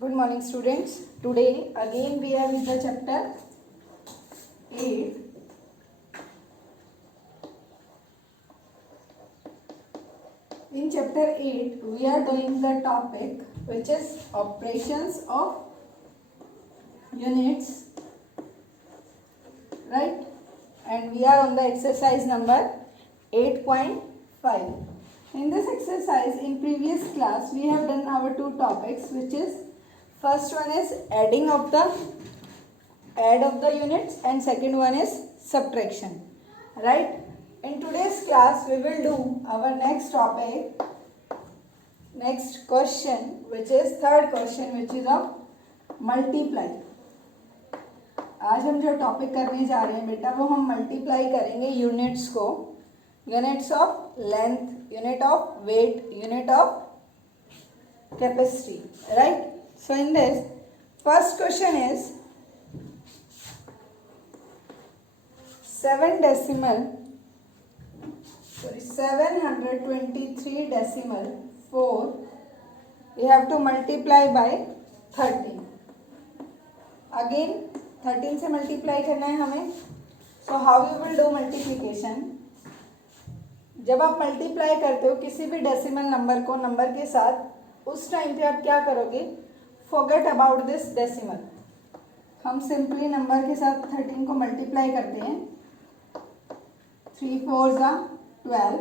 Good morning, students. Today again we are with the chapter 8. In chapter 8 we are doing the topic which is operations of units, right? And we are on the exercise number 8.5. In this exercise, in previous class we have done our two topics, which is first one is add of the units and second one is subtraction, right? In today's class we will do our next topic, next question, which is third question, which is of multiply. आज हम जो topic करने जा रहे हैं बेटा वो हम मल्टीप्लाई करेंगे यूनिट्स को, units of length, unit of weight, unit of capacity, right? So in this first question is 723.4 we have to multiply by 13. Again 13 से मल्टीप्लाई करना है हमें. So how you will do multiplication? जब आप multiply करते हो किसी भी डेसिमल नंबर को नंबर के साथ, उस टाइम पे आप क्या करोगे? Forget about this decimal. हम सिंपली नंबर के साथ 13 को मल्टीप्लाई करते हैं. 3 4 ज़ा 12,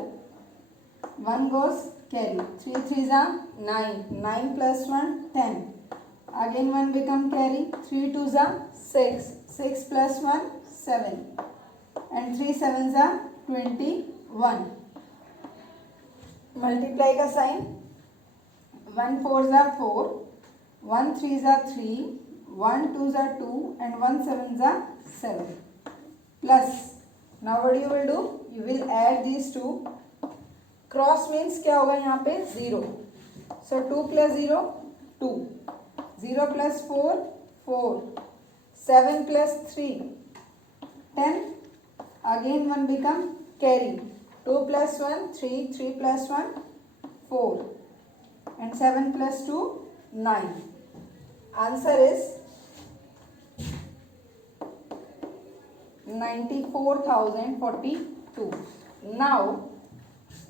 1 goes carry, 3 3 ज़ा 9, 9 plus 1 10, again 1 become carry, 3 2 ज़ा 6, 6 plus 1 7, and 3 7 ज़ा 21. मल्टीप्लाई का साइन, 1 4 ज़ा 4, 1 3 ज़ा 3, 1 2 ज़ा 2, and 1 7 ज़ा 7. Plus, now what you will do? You will add these two. Cross means क्या होगा यहाँ पे? 0. So 2 plus 0 2, 0 plus 4 4, 7 plus 3 10. Again 1 become carry. 2 plus 1 3, 3 plus 1 4, and 7 plus 2 9. Answer is 94,042. Now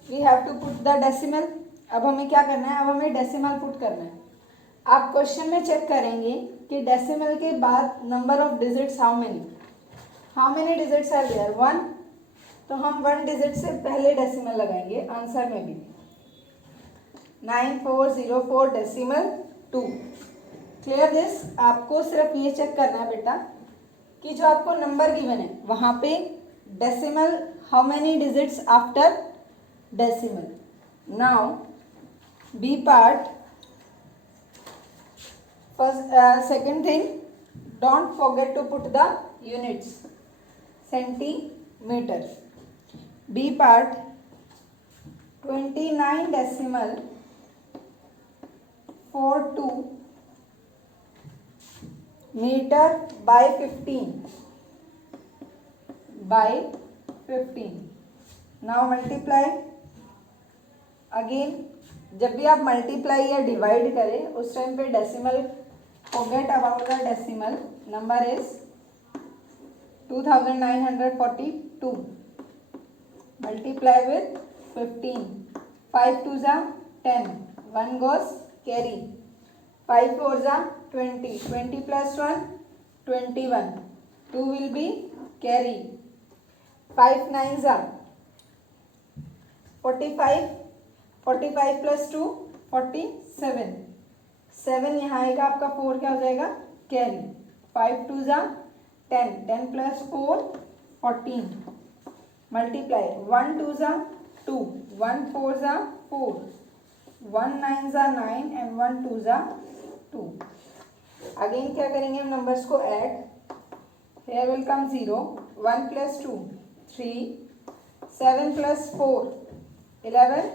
we have to put the decimal. अब हमें क्या करना है? अब हमें डेसिमल पुट करना है. आप क्वेश्चन में चेक करेंगे कि डेसिमल के बाद number of digits how many digits are there? 1. तो हम 1 डिजिट से पहले डेसिमल लगाएंगे आंसर में भी. 9404 डेसिमल 2. Clear this? आपको सिर्फ ये चेक करना है बेटा कि जो आपको नंबर गिवन है वहाँ पे decimal how many digits after decimal. Now B part, first second thing, don't forget to put the units. Centimetre. B part 29.42 metre by 15. Now multiply. Again जब भी आप मल्टीप्लाई या डिवाइड करें उस टाइम पे decimal, forget about the decimal. Number is 2942. Multiply with 15. 5 2 ज़ा 10, 1 goes carry, 5 4 ज़ा 20, 20 plus 1 21, 2 will be carry, 5 9 ज़ा 45, 45 plus 2 47, 7 यहाँ आएगा आपका, 4 क्या हो जाएगा? कैरी. 5 2 ज़ा 10, 10 plus 4 14. मल्टीप्लाई. 1 2 ज़ा 2, 1 4 ज़ा 4, 1 9 ज़ा 9, and 1 2 ज़ा 2. अगेन क्या करेंगे हम? नंबर्स को add. Here will come 0, 1 plus 2 3, 7 plus 4 11,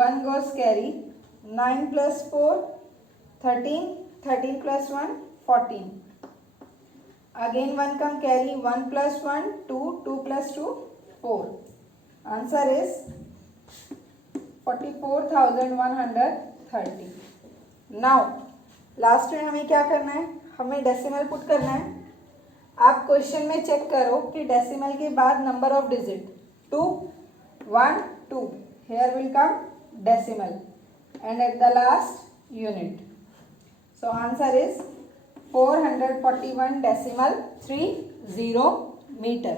1 goes carry, 9 plus 4 13, 13 plus 1 14. Again 1 come carry, 1 plus 1 2, 2 plus 2 4. Answer is 44,130. Now last में हमें क्या करना है, हमें डेसिमल पुट करना है। आप क्वेश्चन में चेक करो कि डेसिमल के बाद number of digit 2 1 2, here will come decimal and at the last unit. So answer is 441 decimal 30 meter.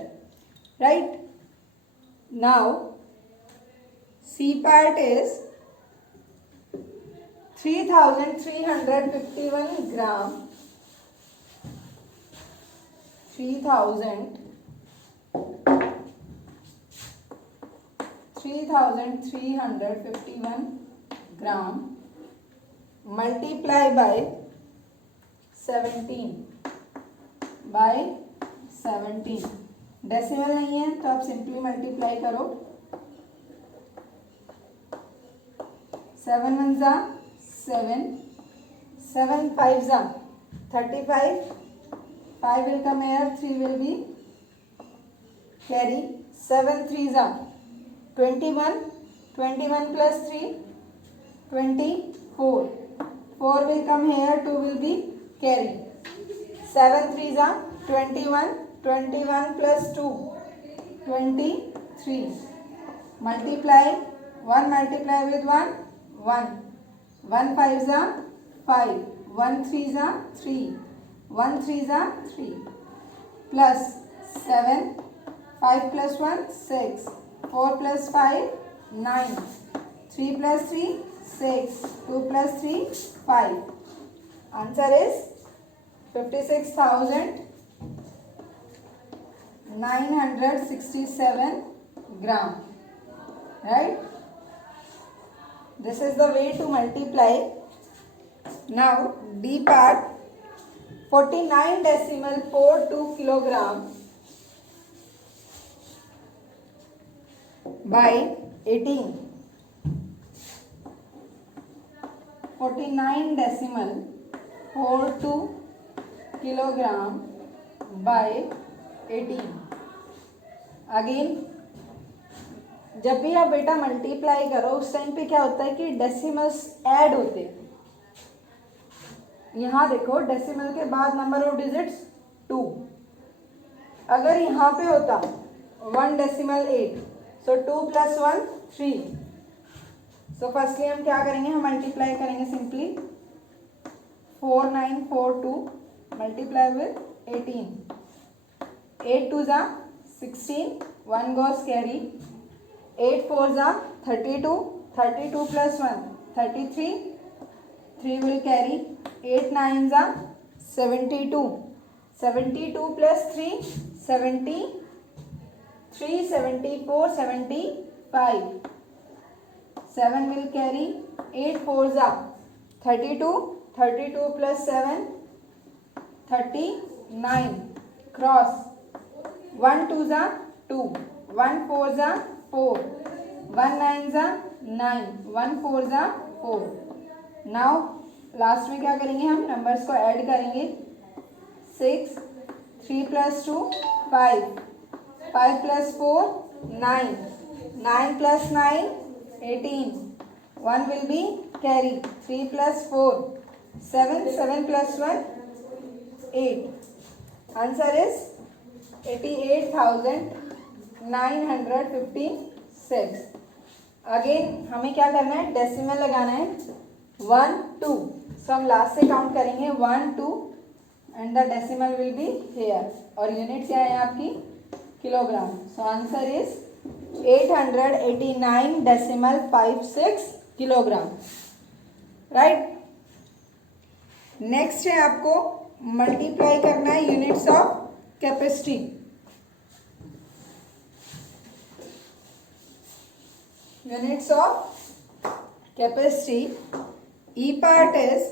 Right? Now C part is 3351 gram, 3351 gram multiply by 17 decimal नहीं है तो आप सिंपली मल्टीप्लाई करो। 7 1 जा 7, 7 5 जा 35, 5 will come here, 3 will be carry, 7 3 जा 21, 21 plus 3 24, 4 will come here, 2 will be carry, 7 3 जा 21, 21 plus 2 23, multiply 1 multiply with 1 1, 1 5 जा 5, 1 3 जा 3, 1 3 जा 3 plus 7, 5 plus 1 6, 4 plus 5 9, 3 plus 3 6, 2 plus 3 5. Answer is 56,967 gram. Right? This is the way to multiply. Now D part 49.42 kilogram by 18. 49.42 kilogram by 18. Again जब भी आप बेटा multiply करो उस टाइम पे क्या होता है कि डेसिमल्स ऐड होते हैं। यहाँ देखो डेसिमल के बाद नंबर ऑफ डिजिट्स 2, अगर यहाँ पे होता 1 डेसिमल 8, सो 2 plus 1 3। सो फर्स्टली हम क्या करेंगे, हम मल्टीप्लाई करेंगे सिंपली 4942 मल्टीप्लाई विथ 18, 8 2 जा 16, 1 goes carry, 8 4 जा 32, 32 plus 1 33, 3 will carry, 8 9 जा 72, 72 plus 3 70, 3 74 75, 7 will carry, 8 4 जा 32, 32 plus 7 39, cross 1 2 जा 2, 1 4 जा 4, 1 9 जा 9, 1 4 जा 4। नाउ लास्ट में क्या करेंगे, हम नंबर्स को ऐड करेंगे। 6, 3 plus 2 5, 5 plus 4 9, 9 plus 9 18, 1 will be carry, 3 plus 4 7, 7 plus 1 8. Answer is 88,956। Again हमें क्या करना है, डेसिमल लगाना है 1 2, सो हम लास्ट से काउंट करेंगे 1 2 and the decimal will be here, और यूनिट क्या है आपकी kilogram. So answer is 889.56 kilogram. Right, next है आपको मल्टीप्लाई करना है units of capacity. Units of capacity, E part is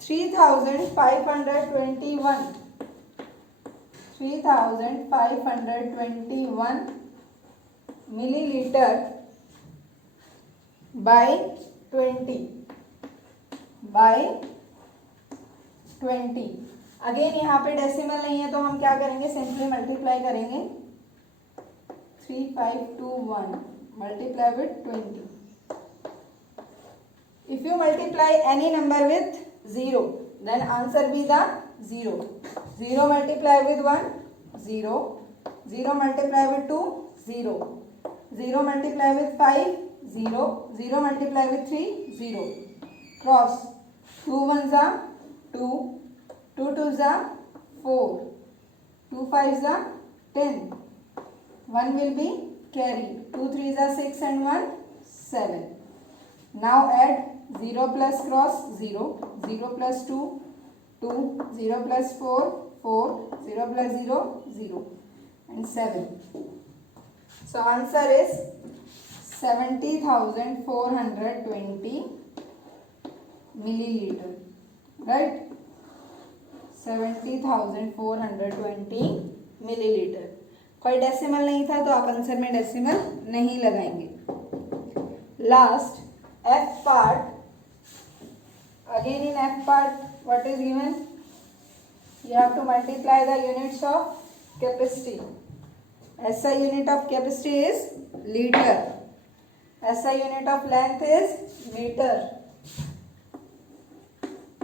3521 millilitre by 20। Again यहाँ पे डेसिमल नहीं है तो हम क्या करेंगे, सिंपली मल्टीप्लाई करेंगे 3521 multiply with 20। If you multiply any number with 0. Then answer be the 0. 0 multiply with 1, 0. 0 multiply with 2, 0. 0 multiply with 5, 0. 0 multiply with 3, 0. Cross. 2 ones are 2. 2 twos are 4. 2 fives are 10. 1 will be carry. 2 threes are 6 and 1, 7. Now add 0 plus cross 0. 0 plus 2, 2. 0 plus 4, 4. 0 plus 0, 0. And 7. So answer is 70,420 milliliter. Right? 70,420 milliliter. कोई decimal नहीं था तो आप answer में decimal नहीं लगाएंगे. Last F part. Again in F part, what is given? You have to multiply the units of capacity. SI unit of capacity is liter. SI unit of length is meter.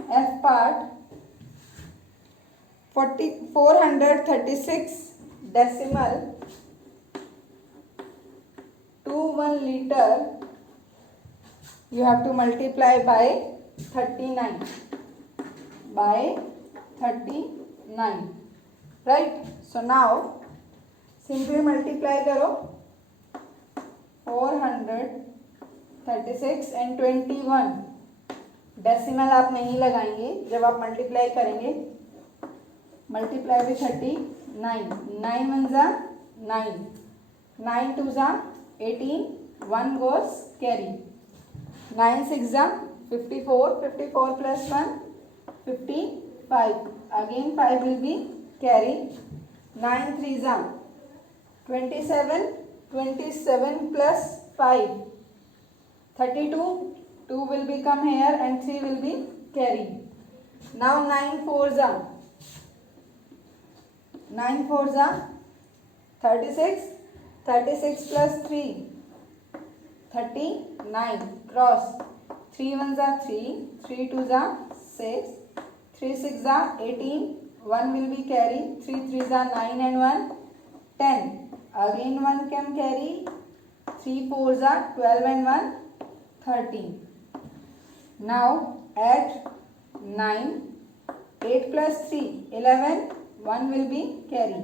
F part 436 decimal to 1 liter. You have to multiply by 39. By 39. Right? So now simply multiply करो 436 and 21. Decimal आप नहीं लगाएंगे जब आप multiply करेंगे. Multiply with 39. 9 ones are 9. 9 twos are 18. 1 goes carry. 9 6 are 54. 54 plus 1, 55. Again 5 will be carry. 9 3s are 27. 27 plus 5, 32. 2 will become here and 3 will be carry. Now 9 4s are 36. 36 plus 3, 39. Cross. 3 ones are 3. 3 twos are 6. 3 6 are 18. 1 will be carry. 3 3s are 9 and 1, 10. Again 1 can carry. 3 4s are 12 and 1, 13. Now add 9. 8 plus 3, 11. 1 will be carry.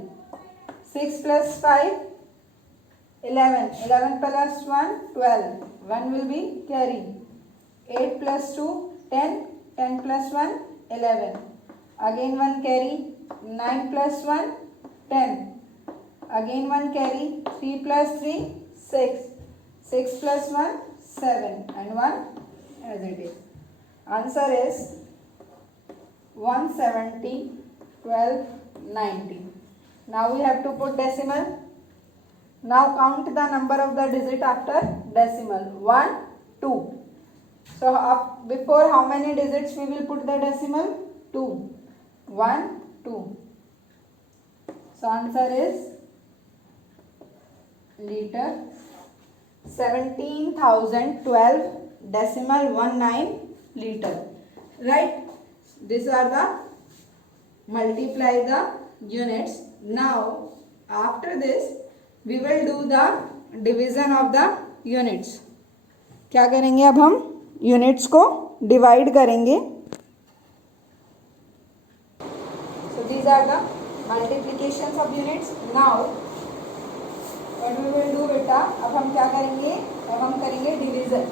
6 plus 5, 11. 11 plus 1, 12. 1 will be carry. 8 plus 2, 10. 10 plus 1, 11. Again 1 carry. 9 plus 1, 10. Again 1 carry. 3 plus 3, 6. 6 plus 1, 7. And 1 as it is. Answer is 170, 12, 90. Now we have to put decimal. Now count the number of the digit after decimal. 1, 2. So before how many digits we will put the decimal? 2. 1, 2. So answer is liter. 17,012 decimal 19 liter. Right? These are the multiply the units. Now after this we will do the division of the units. क्या करेंगे अब हम units को divide करेंगे. So these are the multiplications of units. Now what we will do बेटा, अब हम क्या करेंगे, अब हम करेंगे डिवीजन.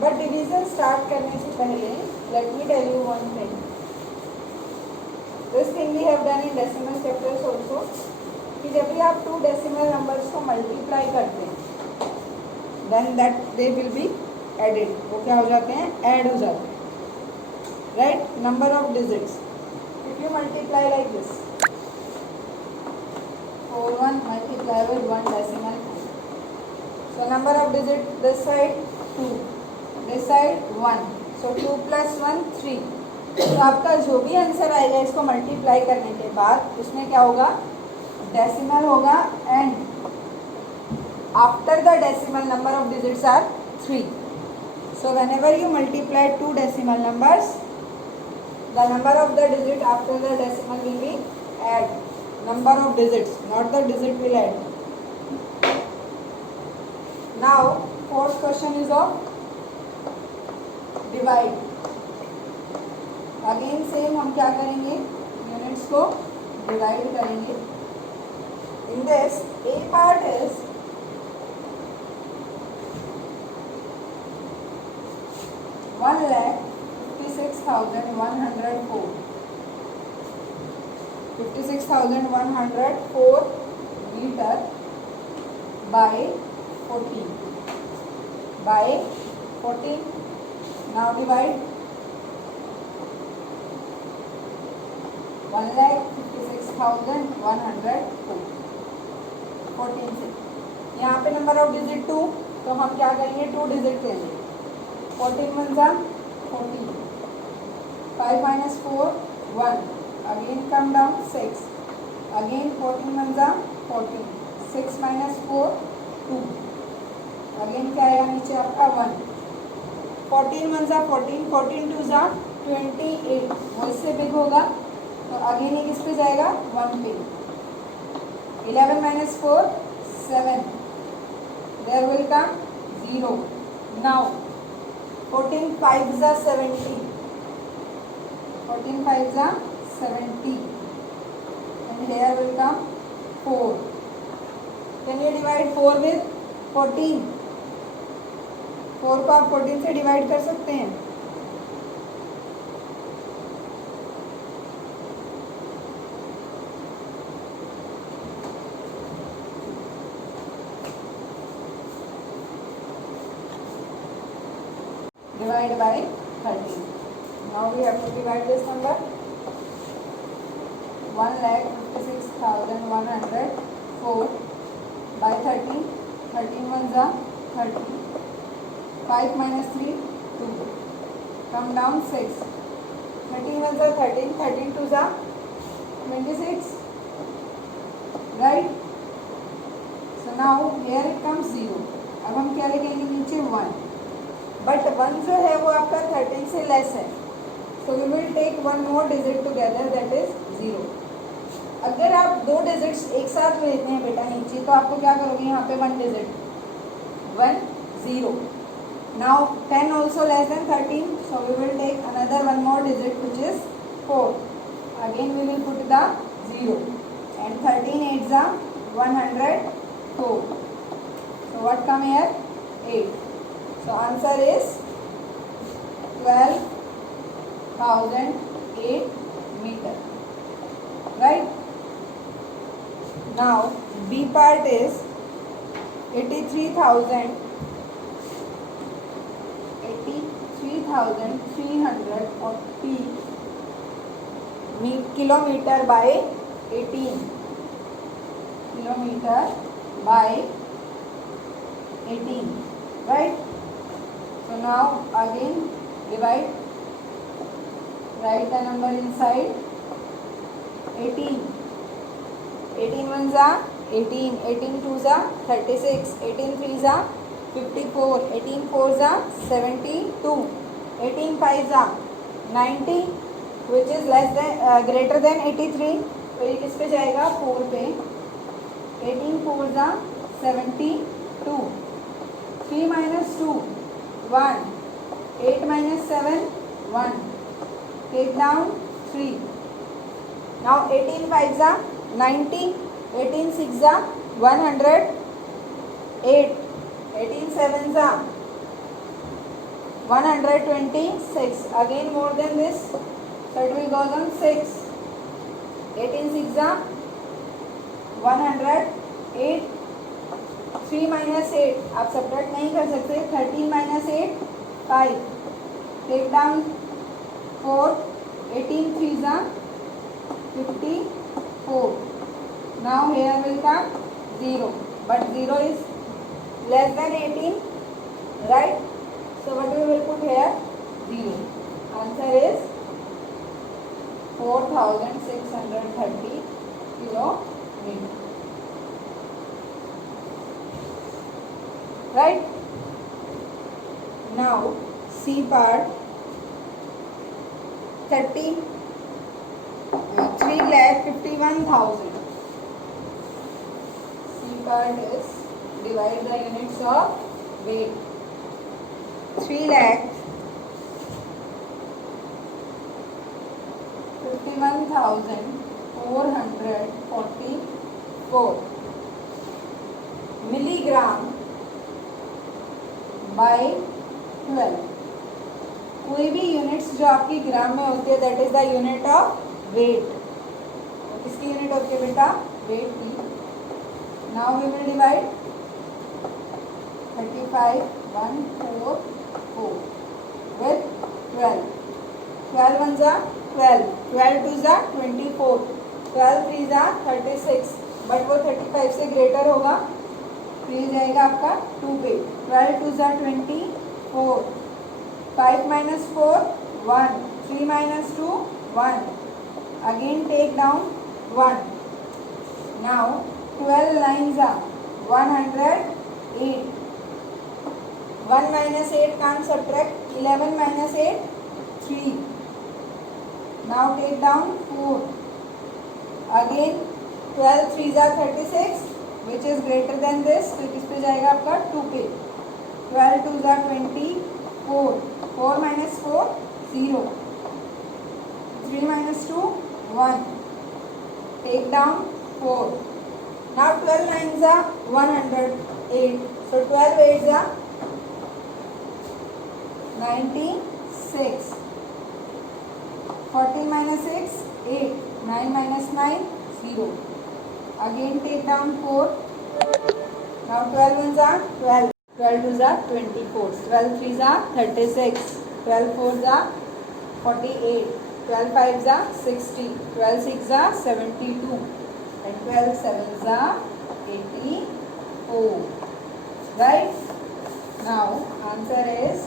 बट डिवीजन स्टार्ट करने से पहले let me tell you one thing. This thing we have done in decimal chapters also, कि जब भी आप 2 डेसिमल नंबर्स को मल्टीप्लाई करते हैं then that they will be added. वो क्या हो जाते हैं, ऐड हो जाते हैं. Right? Number of digits if you multiply like this 41 multiply with 1 decimal. So number of digit this side 2, this side 1. So 2 plus 1 3. तो आपका जो भी आंसर आएगा इसको मल्टीप्लाई करने के बाद उसमें क्या होगा, डेसिमल होगा and after the decimal number of digits are 3. So whenever you multiply two decimal numbers, the number of the digit after the decimal will be add. Number of digits, not the digit will add. Now fourth question is of divide. Again same हम क्या करेंगे, units को divide करेंगे. In this A part is 1,56,104. 56,104 meter by 14. By 14. Now divide. 1,56,104. 14 से. यहाँ पे number of digit 2, तो हम क्या करेंगे, 2 डिजिट लेंगे. 14 वन जा 14. 5 minus 4 1. Again come down 6. Again 14 one जा 14. 6 minus 4 2. Again क्या आएगा नीचे आपका 1. 14 वन जा 14. 14 टू जा 28. वो इससे बिग होगा, तो अगेन ये किस पे जाएगा, 1 पे. 11 minus 4 7. There will come 0. Now 14 5 जा 70. 14 5 जा 70. And here will come 4. Can you divide 4 with 14? 4 को आप 14 से डिवाइड कर सकते हैं. Divide by 13. Now we have to divide this number. 1,56,104 by 13. 13 ones are 30. 5 minus 3 2. Come down 6. 13 ones are 13. 13 twos are 26. Right? So now here it comes 0. अब हम क्या लिखेंगे नीचे 1. बट 1 जो है वो आपका 13 से लेस है, so we will take one more digit together, that is 0. अगर आप 2 डिजिट्स एक साथ में लेते हैं बेटा नीचे, तो आपको क्या करोगे, यहाँ पे 1 digit 1 0. Now 10 also less than 13, so we will take another one more digit which is 4. Again we will put the 0 and 13 8 जा 104. So what come here 8. So answer is 12,008 meter. Right? Now B part is 83,340 kilometer by 18. Kilometer by 18. Right? So now again divide. Write the number inside. 18. 18 ones are 18. 18 twos are 36. 18 threes are 54. 18 fours are 72. 18 fives are 90, which is less than greater than 83. तो ये किस पे जाएगा, 4 पे. 18 fours are 72. 3 minus 2 1. 8 minus 7 1. Take down 3. Now 18 fives are 90. 18 sixes are 108. 18 sevens are 126. Again more than this, so it will go on 6. 18 sixes are 108. 3 minus 8 आप subtract नहीं कर सकते. 13 minus 8 5. Take down 4. 18 threes are 54. Now here will come 0, but 0 is less than 18, right? So what we will put here, 0. Answer is 4,630 kilometer. Right? Now C part 3,51,000. C part is divide the units of weight. 3,51,444 milligram by 12. कोई भी units जो आपकी ग्राम में होती है that is the unit of weight. किसकी unit होती है बेटा? वेट की. Now we will divide 35,144 with 12. 12 1 जा 12, 12 2 जा 24, 12 3 जा 36, बट वो 35 से ग्रेटर होगा तो ये जाएगा आपका 2 पे. 12 2 जा 24, 5 minus 4 1, 3 minus 2 1, again take down 1. Now 12 9 जा 108, 1 minus 8 can't subtract, 11 minus 8 3. Now take down 4, again 12 3 जा 36 which is greater than this, तो किस पे जाएगा आपका 2 पे. 12 2 जा 24, 4 minus 4 0, 3 minus 2 1, take down 4. Now 12 9 जा 108, so 12 8 जा 96, 14 minus 6 8, 9 minus 9 0, again take down 4. Now 12 1 जा 12, 12 2 जा 24, 12 3 जा 36, 12 4 जा 48, 12 5 जा 60, 12 6 जा 72 and 12 7 जा 84. Right? Now answer is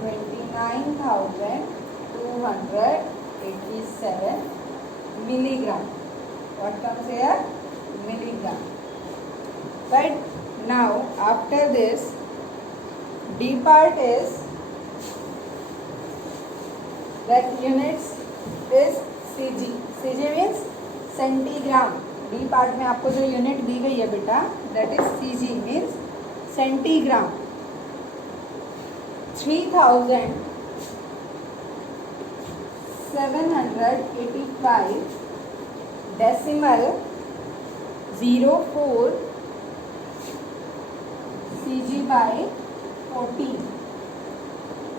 29,287 milligram. What comes here? Milligram. Right? Now after this D part is that units is Cg. Cg means centigram. D part में आपको जो यूनिट दी गई है बेटा that is Cg means centigram. 3,785 decimal 04 Cg by 14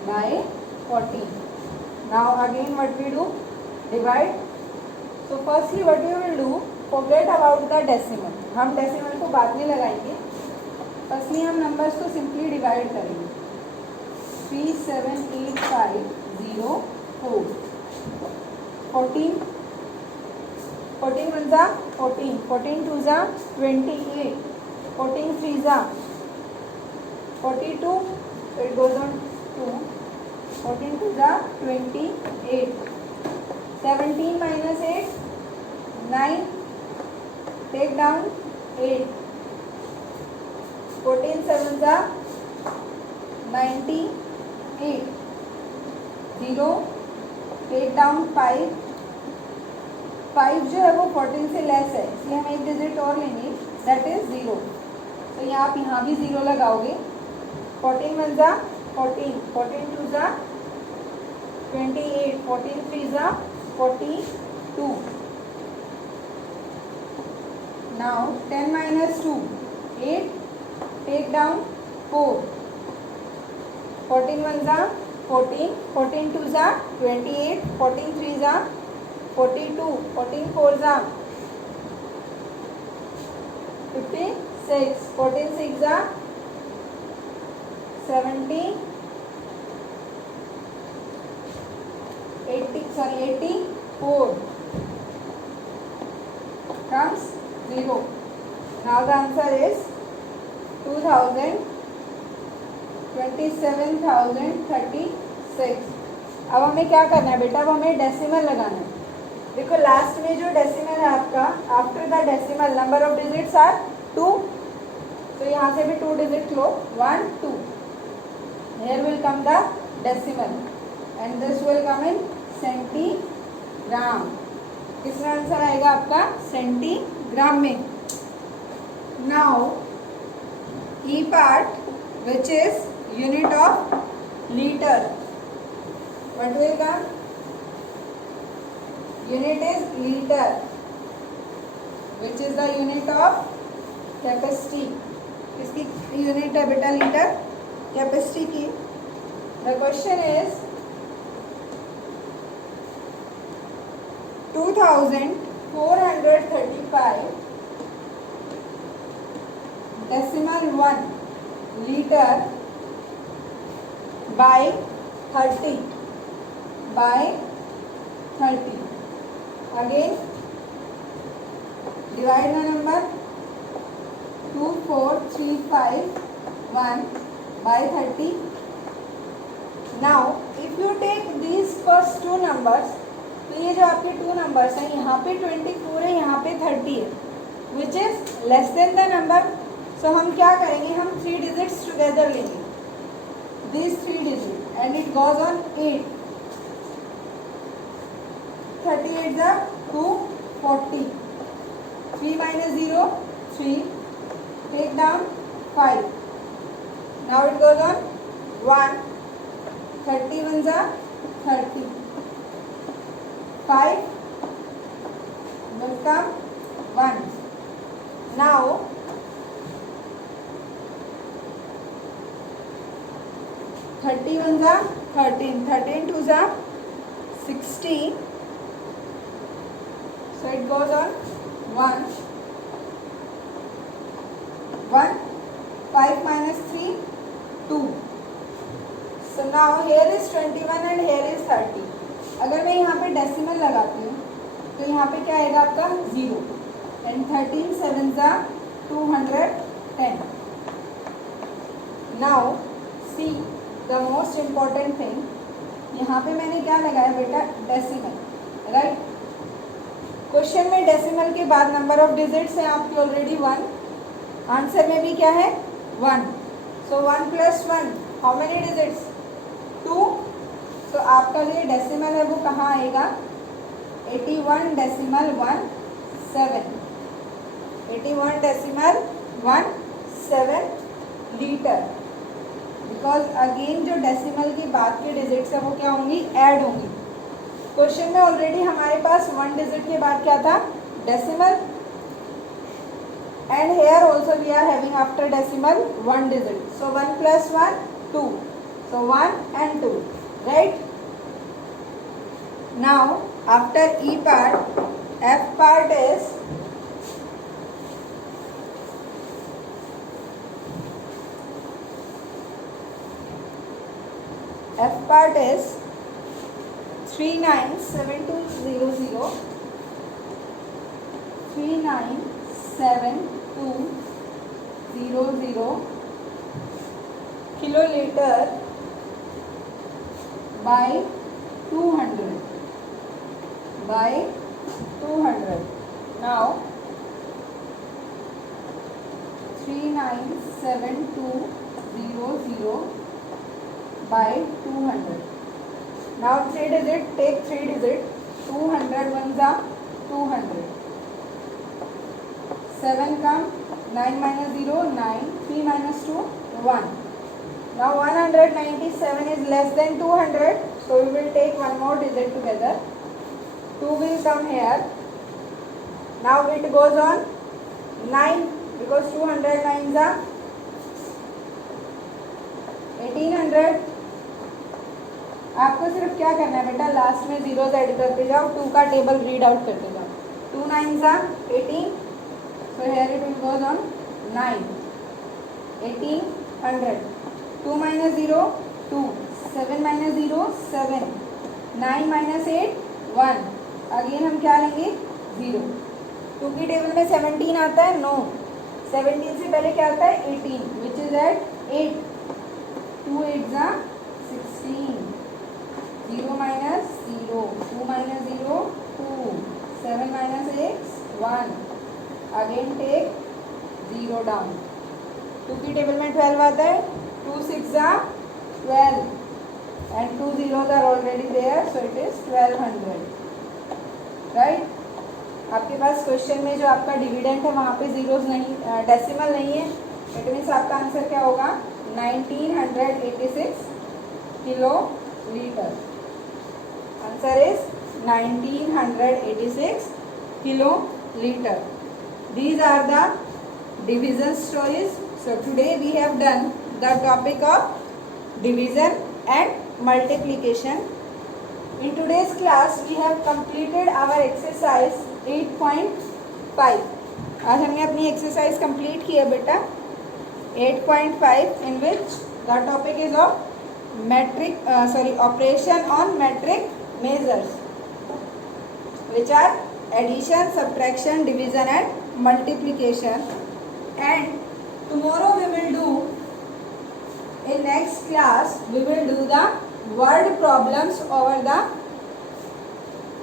by 14. Now again what we do? Divide. So firstly what we will do? Forget about the decimal. हम decimal को बाद में लगाएंगे. Firstly हम numbers को simply divide करेंगे. 3,785,04 14, 14 1 जा 14, 14 2 जा 28, 14 3 जा 42, so it goes on 2, 14 2 जा 28, 17 minus 8 9, take down 8, 14 7 जा 98, 0, take down 5. 5 जो है वो 14 से लेस है इसलिए हम एक डिजिट और लेंगे दैट इज 0. तो आप यहाँ भी 0 लगाओगे. 14 1 जा 14, 14 2 जा 28, 14 3 जा 42. Now 10 minus 2 8, take down 4, 14 1 जा 14, 14 2 जा 28, 14 3 जा 42, 14 4 जा 56, 14 6 जा 70, 84 comes 0. Now the answer is 2,27,036. अब हमें क्या करना है बेटा? अब हमें डेसिमल लगाना है. देखो लास्ट में जो डेसिमल है आपका after the decimal number of digits are 2. तो यहाँ से भी 2 डिजिट लो 1 2. here will come the decimal and this will come in centigram. इसमें आंसर आएगा आपका सेंटीग्राम में. Now E part which is unit of litre, what will come? Unit is litre which is the unit of capacity. किसकी unit है बेटा? Litre, capacity की. The question is 2435 decimal 1 liter by 30 by 30. Again divide the number 24351 by 30. Now if you take these first two numbers, तो ये जो आपके two numbers हैं, यहाँ पे 24 है, यहाँ पे 30 है, which is less than the number. So हम क्या करेंगे? हम 3 डिजिट्स टुगेदर लेंगे, this 3 digit and it goes on 8. 38 ज़ा 240. 3 minus 0 3. Take down 5. Now it goes on 1. 31 ज़ा 30. 5 will come 1. Now 31 ज़ा 13. 13 2 ज़ा 16. So it goes on 1. 1. 5 minus 3 2. So now here is 21 and here is 30. अगर मैं यहाँ पे डेसिमल लगाती हूँ तो यहाँ पे क्या आएगा आपका? 0. एंड 13 7 ज़ा 210. Now see the most important thing, यहाँ पे मैंने क्या लगाया बेटा? Decimal, right. क्वेश्चन में डेसिमल के बाद नंबर ऑफ डिजिट्स हैं आपकी ऑलरेडी 1. आंसर में भी क्या है? 1. सो 1 + 1 हाउ मेनी डिजिट्स? 2. तो आपका जो डेसिमल है वो कहाँ आएगा? 81.17. 81.17 लीटर. बिकॉज अगेन जो डेसिमल की बाद के डिजिट्स है वो क्या होंगी? ऐड होंगी. क्वेश्चन में ऑलरेडी हमारे पास 1 डिजिट के बाद क्या था? Decimal. And here also we are having after decimal 1 digit. So 1 + 1 2. So 1 and 2. Right? Now after E part, F part is F part is 397200 397200 kiloliter by 200. Now 397200 by 200. Now 3 digit, take 3 digit. 200 1 ज़ा 200. 7 come. 9 minus 0 9. 3 minus 2 1. Now 197 is less than 200. So we will take one more digit together. 2 will come here. Now it goes on 9 because 200 9 ज़ा 1800. आपको सिर्फ क्या करना है बेटा? Last में zeros add करते जाओ, 2 का टेबल रीड आउट करते जाओ. 2 9 ज़ा 18. So here it will goes on 9. 1800. 2 minus 0 2. 7 minus 0 7. 9 minus 8 1. Again हम क्या लेंगे? 0. 2 की टेबल में 17 आता है? नो. 17 से पहले क्या आता है? 18 विच इज एट 8. 2 8 ज़ा 16. 0 minus 0. 2 minus 0 2. 7 minus 8 1. Again take 0 down. 2 की टेबल में 12 आता है? 2 6 ज़ा 12 and 2 zeros are already there, so it is 1200. Right, आपके पास क्वेश्चन में जो आपका डिविडेंड है वहाँ पे जीरोस नहीं, डेसिमल नहीं है, इट मीन्स आपका आंसर क्या होगा 1986 kilo litre. Answer is 1986 kilo litre. These are the division stories. So today we have done the topic of division and multiplication. In today's class we have completed our exercise 8.5. आज हमने अपनी exercise complete की है बेटा 8.5 in which the topic is of operation on metric measures, which are addition, subtraction, division and multiplication. And tomorrow we will do, in next class we will do the word problems over the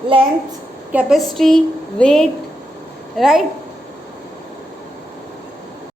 length, capacity, weight, right?